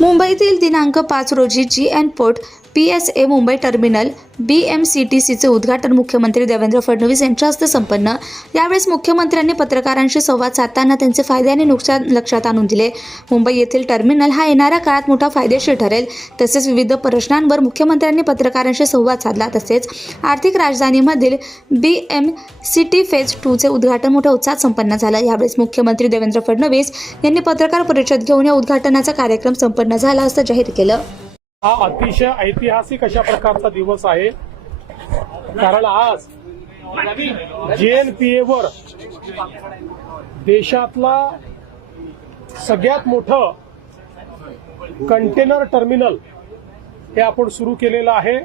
मुंबईतील दिनांक पाच रोजी G N port P S A Mumbai terminal B M C T सीचे उद्घाटन मुख्यमंत्री देवेंद्र फडणवीस यांच्या हस्ते संपन्न. यावेळेस मुख्यमंत्र्यांनी पत्रकारांशी संवाद साधताना त्यांचे फायदे आणि नुकसान लक्षात आणून दिले. मुंबई येथील टर्मिनल हा येणाऱ्या काळात मोठा फायदेशीर ठरेल. तसेच विविध प्रश्नांवर मुख्यमंत्र्यांनी पत्रकारांशी संवाद साधला. तसेच आर्थिक राजधानीमधील B M C T phase टूचे उद्घाटन मोठ्या उत्साहात संपन्न झालं. यावेळेस मुख्यमंत्री देवेंद्र फडणवीस यांनी पत्रकार परिषद घेऊन या उद्घाटनाचा कार्यक्रम संपन्न झाला असं जाहीर केलं. हा अतिशय ऐतिहासिक अशा प्रकारचा दिवस आहे. कारण आज जेएनपीए वर देशातला सगळ्यात मोठं कंटेनर टर्मिनल हे आपण सुरू केलेलं आहे.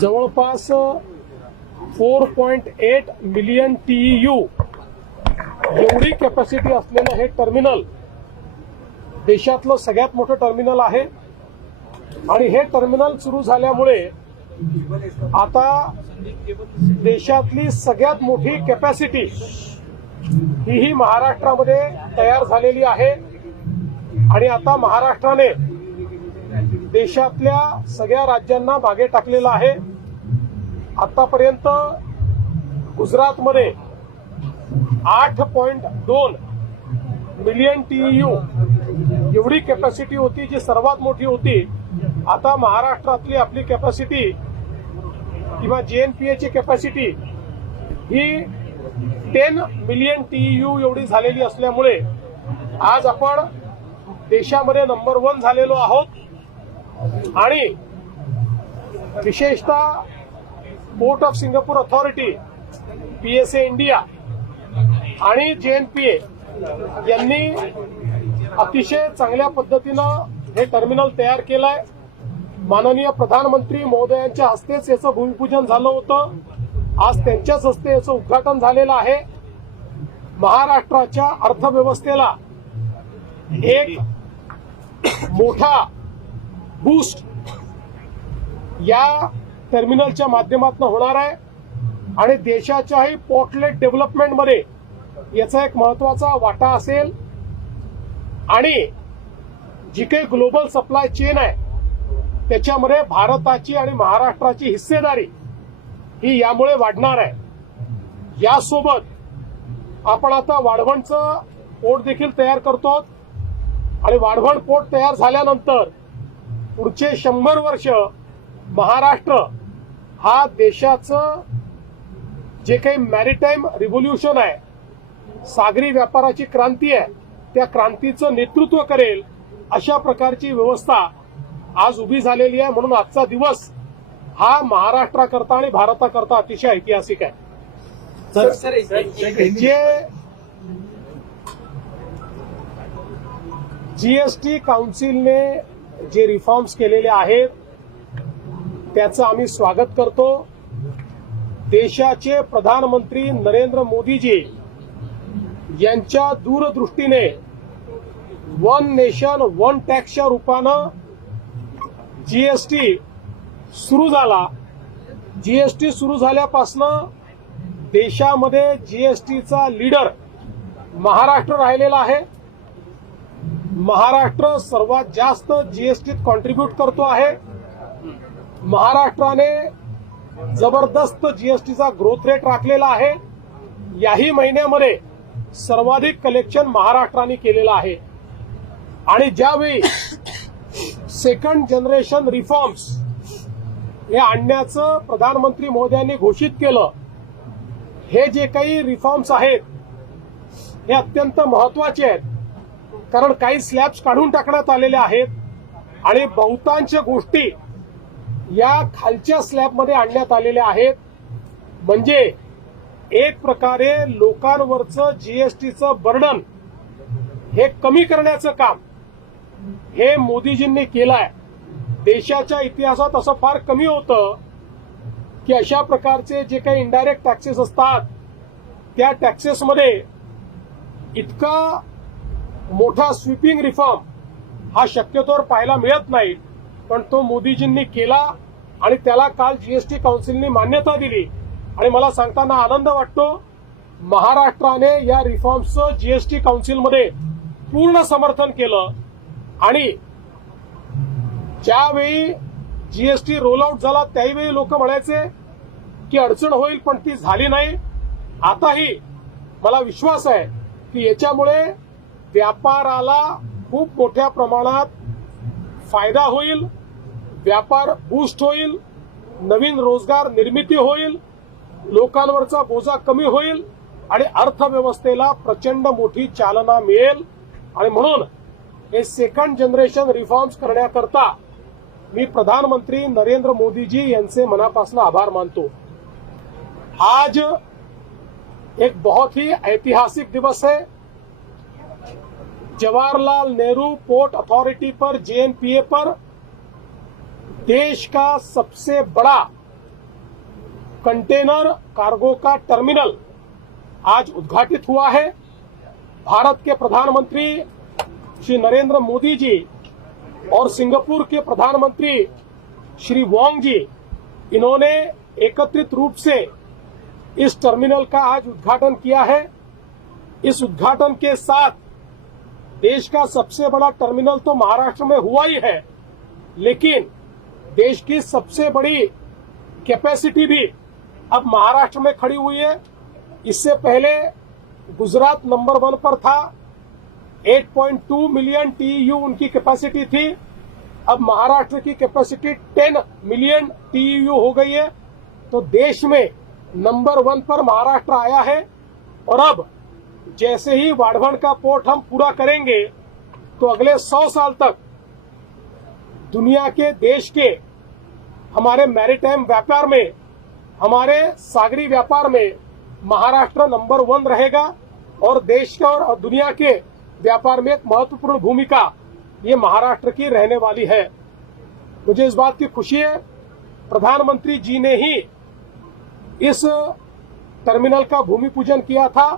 जवळपास four point eight million TEU एवढी कॅपॅसिटी असलेलं हे टर्मिनल देशातलं सगळ्यात मोठं टर्मिनल आहे. आणि हे टर्मिनल सुरू झाल्यामुळे आता देशातली सगळ्यात मोठी कॅपॅसिटी हीही महाराष्ट्रामध्ये तयार झालेली आहे. आणि आता महाराष्ट्राने देशातल्या सगळ्या राज्यांना मागे टाकलेलं आहे. आतापर्यंत गुजरातमध्ये आठ पॉइंट दोन मिलियन टीईयू एवढी कॅपॅसिटी होती जी सर्वात मोठी होती. आता महाराष्ट्रातली आपली कॅपॅसिटी किंवा जेएनपीएची कॅपॅसिटी ही टेन मिलियन टीईयू एवढी झालेली असल्यामुळे आज आपण देशामध्ये नंबर वन झालेलो आहोत. आणि विशेषतः port of Singapore authority PSA India आणि जेएनपीए यांनी अतिशय चांगल्या पद्धतीनं हे टर्मिनल तयार केलंय. माननीय प्रधानमंत्री महोदयांच्या हस्तेच याचं भूमिपूजन झालं होतं. आज त्यांच्याच हस्ते याचं उद्घाटन झालेलं आहे. महाराष्ट्राच्या अर्थव्यवस्थेला एक मोठा बूस्ट या टर्मिनलच्या माध्यमातून होणार आहे. आणि देशाच्याही पोर्टलेट डेव्हलपमेंटमध्ये याचा एक महत्त्वाचा वाटा असेल. आणि जी काही ग्लोबल सप्लाय चेन आहे त्याच्यामध्ये भारताची आणि महाराष्ट्राची हिस्सेदारी ही यामुळे वाढणार आहे. यासोबत आपण आता वाढवणचं पोर्ट देखील तयार करतो. आणि वाढवण पोर्ट तयार झाल्यानंतर पुढचे शंभर वर्ष महाराष्ट्र हा देशाचं जे काही मॅरिटाईम रिव्होल्युशन आहे सागरी व्यापाराची क्रांती आहे त्या क्रांतीचं नेतृत्व करेल अशा प्रकारची व्यवस्था आज उभी झालेली आहे म्हणून आजचा दिवस हा महाराष्ट्राकरता आणि भारताकरता अतिशय ऐतिहासिक आहे. जे जीएसटी काउन्सिलने जे रिफॉर्म्स केलेले आहेत त्याचं आम्ही स्वागत करतो. देशाचे प्रधानमंत्री नरेंद्र मोदीजी यांच्या दूरदृष्टीने वन नेशन वन टॅक्सच्या रूपानं जीएसटी सुरू झाला. जीएसटी सुरू झाल्यापासनं देशामध्ये जीएसटीचा लीडर महाराष्ट्र राहिलेला आहे. महाराष्ट्र सर्वात जास्त जीएसटीत कॉन्ट्रीब्यूट करतो आहे. महाराष्ट्राने जबरदस्त जीएसटीचा ग्रोथ रेट राखलेला आहे. याही महिन्यामध्ये सर्वाधिक कलेक्शन महाराष्ट्राने केलेलं आहे. आणि ज्यावेळी सेकंड जनरेशन रिफॉर्म्स हे आणण्याचं प्रधानमंत्री मोदयांनी घोषित केलं हे जे काही रिफॉर्म्स आहेत हे अत्यंत महत्त्वाचे आहेत. कारण काही स्लॅब्स काढून टाकण्यात आलेले आहेत आणि बहुतांश गोष्टी या खालच्या स्लॅबमध्ये आणण्यात आलेल्या आहेत. म्हणजे एक प्रकारे लोकांवरचं जीएसटीचं बर्डन हे कमी करण्याचं काम हे मोदीजींनी केलं आहे देशाच्या इतिहासात असं फार कमी होतं की अशा प्रकारचे जे काही इनडायरेक्ट टॅक्सेस असतात त्या टॅक्सेसमध्ये इतका मोठा स्वीपिंग रिफॉर्म हा शक्यतोवर पाहायला मिळत नाही. पण तो मोदीजींनी केला आणि त्याला काल जीएसटी काउन्सिलनी मान्यता दिली. आणि मला सांगताना आनंद वाटतो महाराष्ट्राने या रिफॉर्म्सचं जीएसटी काउन्सिलमध्ये पूर्ण समर्थन केलं. आणि ज्यावेळी जीएसटी रोल आउट झाला त्यावेळी लोक म्हणायचे की अडचण होईल पण ती झाली नाही. आताही मला विश्वास आहे की याच्यामुळे व्यापाराला खूप मोठ्या प्रमाणात फायदा होईल व्यापार बूस्ट होईल नवीन रोजगार निर्मिती होईल. लोकांवरचा बोजा कमी होईल आणि अर्थव्यवस्थेला प्रचंड मोठी चालना मिळेल. आणि म्हणून हे सेकंड जनरेशन रिफॉर्म्स करण्याकरता मी प्रधानमंत्री नरेंद्र मोदीजी यांचे मनापासून आभार मानतो. आज एक बहुत ही ऐतिहासिक दिवस है जवाहरलाल नेहरू पोर्ट अथॉरिटी पर जेएनपीए पर देश का सबसे बड़ा कंटेनर कार्गो का टर्मिनल आज उद्घाटित हुआ है। भारत के प्रधानमंत्री श्री नरेंद्र मोदी जी और सिंगापुर के प्रधानमंत्री श्री वांग जी, इन्होंने एकत्रित रूप से इस टर्मिनल का आज उद्घाटन किया है। इस उद्घाटन के साथ देश का सबसे बड़ा टर्मिनल तो महाराष्ट्र में हुआ ही है, लेकिन देश की सबसे बड़ी कैपेसिटी भी अब महाराष्ट्र में खड़ी हुई है। इससे पहले गुजरात नंबर वन पर था। 8.2 मिलियन टीयू उनकी कैपेसिटी थी। अब महाराष्ट्र की कैपेसिटी 10 मिलियन टीयू हो गई है। तो देश में नंबर वन पर महाराष्ट्र आया है। और अब जैसे ही वाढ़वण का पोर्ट हम पूरा करेंगे तो अगले 100 साल तक दुनिया के, देश के, हमारे मैरिटाइम व्यापार में हमारे सागरी व्यापार में महाराष्ट्र नंबर वन रहेगा और देश का और दुनिया के व्यापार में एक महत्वपूर्ण भूमिका ये महाराष्ट्र की रहने वाली है। मुझे इस बात की खुशी है, प्रधानमंत्री जी ने ही इस टर्मिनल का भूमि पूजन किया था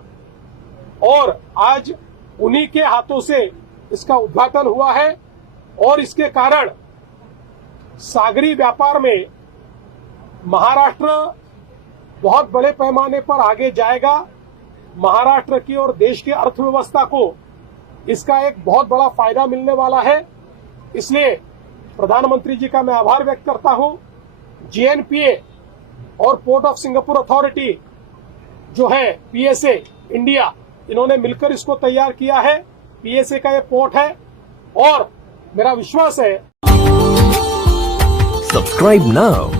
और आज उन्हीं के हाथों से इसका उद्घाटन हुआ है और इसके कारण सागरी व्यापार में महाराष्ट्र बहुत बड़े पैमाने पर आगे जाएगा। महाराष्ट्र की और देश की अर्थव्यवस्था को इसका एक बहुत बड़ा फ़ायदा मिलने वाला है। इसलिए प्रधानमंत्री जी का मैं आभार व्यक्त करता हूँ। जीएनपीए और पोर्ट ऑफ़ सिंगापुर अथॉरिटी जो है पीएसए इंडिया इन्होंने मिलकर इसको तैयार किया है। पीएसए का ये पोर्ट है और मेरा विश्वास है subscribe now